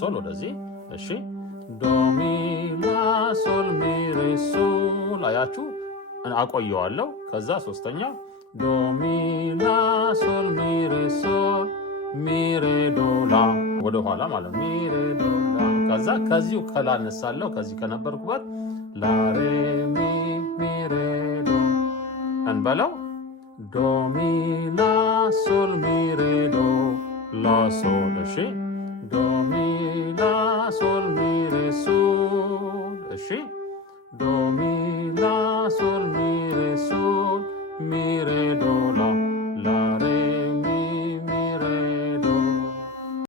ሶል ወደዚህ። እሺ ዶ ሚ ላ ሶል ሚ ሬ ሶል አያችሁ፣ አቆየዋለሁ። ከዛ ሶስተኛው ዶ ሚ ላ ሶል ሚ ሬ ሶል ሚ ሬ ዶ ላ ወደ ኋላ ማለት ሚ ሬ ዶ ላ። ከዛ ከዚሁ ከላ እነሳለሁ። ከዚህ ከነበርኩበት ላ ሬ ሚ ሬ ዶ እንበለው። ዶ ሚ ላ ሶል ሚ ሬ ዶ ላ ሶል። እሺ ዶ ሚ ላ ሶል